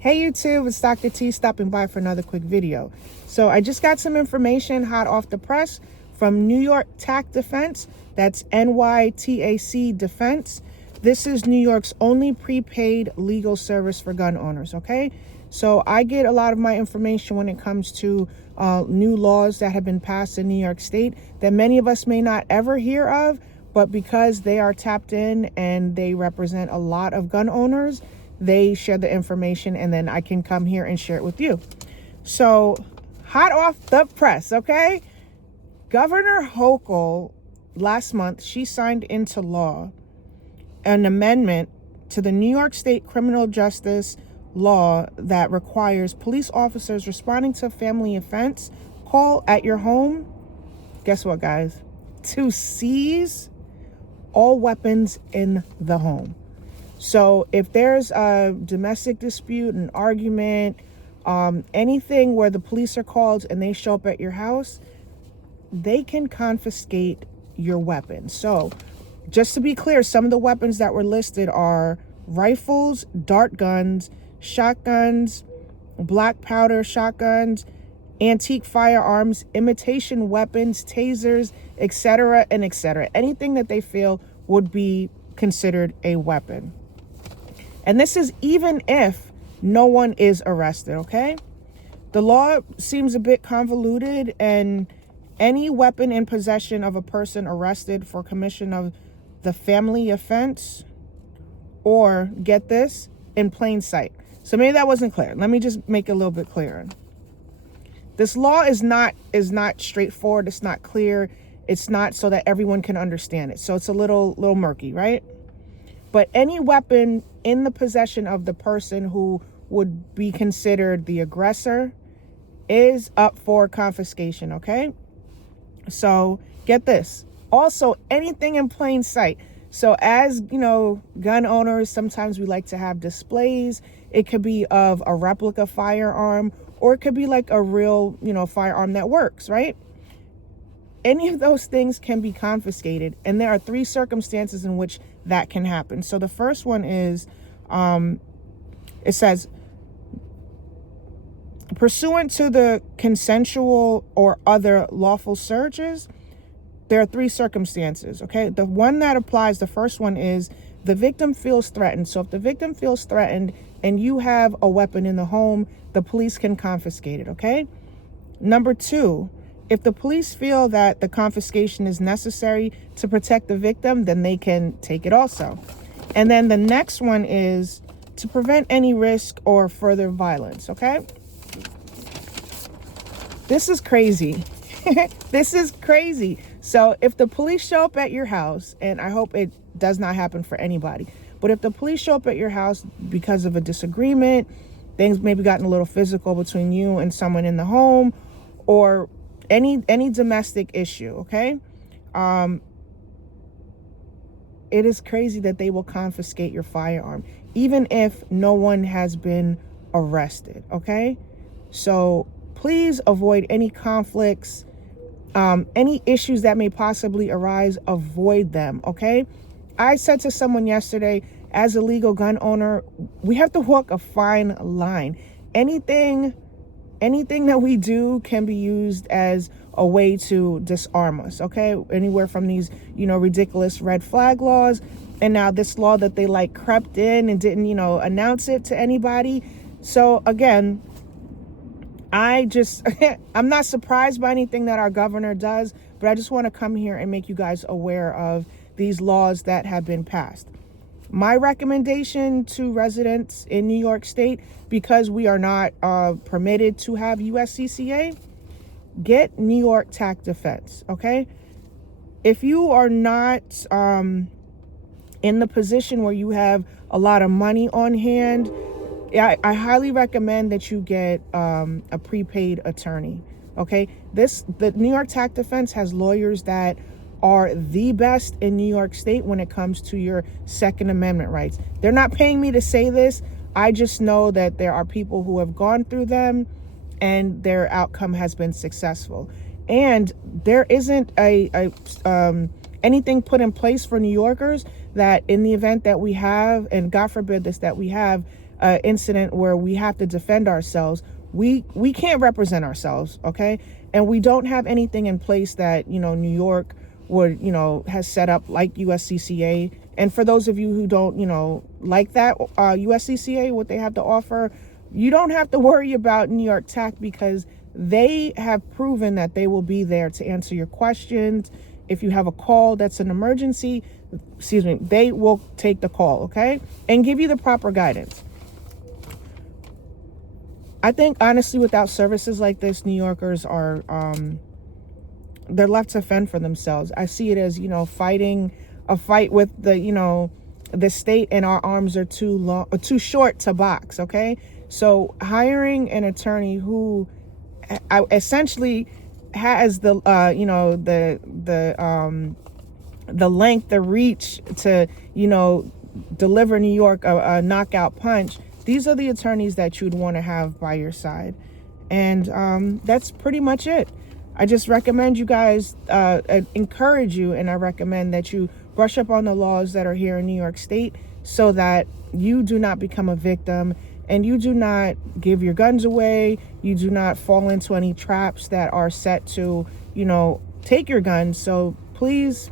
Hey YouTube, it's Dr. T stopping by for another quick video. So I just got some information hot off the press from New York TAC Defense. That's NYTAC Defense. This is New York's only prepaid legal service for gun owners, okay? So I get a lot of my information when it comes to new laws that have been passed in New York State that many of us may not ever hear of, but because they are tapped in and they represent a lot of gun owners, they share the information and then I can come here and share it with you. So hot off the press, okay? Governor Hochul last month, she signed into law an amendment to the New York State criminal justice law that requires police officers responding to a family offense call at your home, guess what guys, to seize all weapons in the home. So if there's a domestic dispute, an argument, anything where the police are called and they show up at your house, they can confiscate your weapon. So just to be clear, some of the weapons that were listed are rifles, dart guns, shotguns, black powder shotguns, antique firearms, imitation weapons, tasers, etc. and etc. Anything that they feel would be considered a weapon. And this is even if no one is arrested, okay? The law seems a bit convoluted, and any weapon in possession of a person arrested for commission of the family offense, or get this, in plain sight. So maybe that wasn't clear. Let me just make it a little bit clearer. This law is not straightforward. It's not clear. It's not so that everyone can understand it. So it's a little murky, right? But any weapon in the possession of the person who would be considered the aggressor is up for confiscation, okay? So get this. Also, anything in plain sight. So as, you know, gun owners, sometimes we like to have displays. It could be of a replica firearm, or it could be like a real, you know, firearm that works, right? Any of those things can be confiscated, and there are 3 circumstances in which that can happen. So the first one is, it says, pursuant to the consensual or other lawful searches, there are 3 circumstances, okay? The one that applies, the first one is the victim feels threatened. So if the victim feels threatened and you have a weapon in the home, the police can confiscate it, okay? Number 2, if the police feel that the confiscation is necessary to protect the victim, then they can take it also. And then the next one is to prevent any risk or further violence, okay? This is crazy. This is crazy. So if the police show up at your house, and I hope it does not happen for anybody, but if the police show up at your house because of a disagreement, things maybe gotten a little physical between you and someone in the home, or any domestic issue, okay? It is crazy that they will confiscate your firearm, even if no one has been arrested, okay? So please avoid any conflicts, any issues that may possibly arise, avoid them, okay? I said to someone yesterday, as a legal gun owner, we have to walk a fine line. Anything that we do can be used as a way to disarm us, okay? Anywhere from these, you know, ridiculous red flag laws, and now this law that they like crept in and didn't, you know, announce it to anybody. So again, I'm not surprised by anything that our governor does, but I just want to come here and make you guys aware of these laws that have been passed. My recommendation to residents in New York State, because we are not permitted to have USCCA, get New York TAC Defense, okay? If you are not in the position where you have a lot of money on hand, I highly recommend that you get a prepaid attorney, okay? The New York TAC Defense has lawyers that are the best in New York State when it comes to your Second Amendment rights. They're not paying me to say this. I just know that there are people who have gone through them and their outcome has been successful. And there isn't anything put in place for New Yorkers that in the event that we have, and God forbid this, that we have incident where we have to defend ourselves, we can't represent ourselves, okay? And we don't have anything in place that, you know, New York would, you know, has set up, like USCCA. And for those of you who don't, you know, like that, USCCA, what they have to offer, you don't have to worry about New York TAC, because they have proven that they will be there to answer your questions. If you have a call that's an emergency, they will take the call, okay? And give you the proper guidance. I think, honestly, without services like this, New Yorkers are, they're left to fend for themselves. I see it as, you know, fighting a fight with the, you know, the state, and our arms are too short to box, okay? So hiring an attorney who essentially has the, you know, the length, the reach to, you know, deliver New York a knockout punch. These are the attorneys that you'd want to have by your side. And that's pretty much it. I just recommend you guys, encourage you, and I recommend that you brush up on the laws that are here in New York State, so that you do not become a victim, and you do not give your guns away. You do not fall into any traps that are set to, you know, take your guns. So please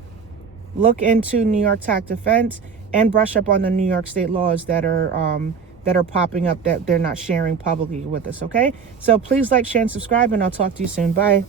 look into New York TAC Defense and brush up on the New York State laws that are popping up that they're not sharing publicly with us, okay? So please like, share, and subscribe, and I'll talk to you soon. Bye.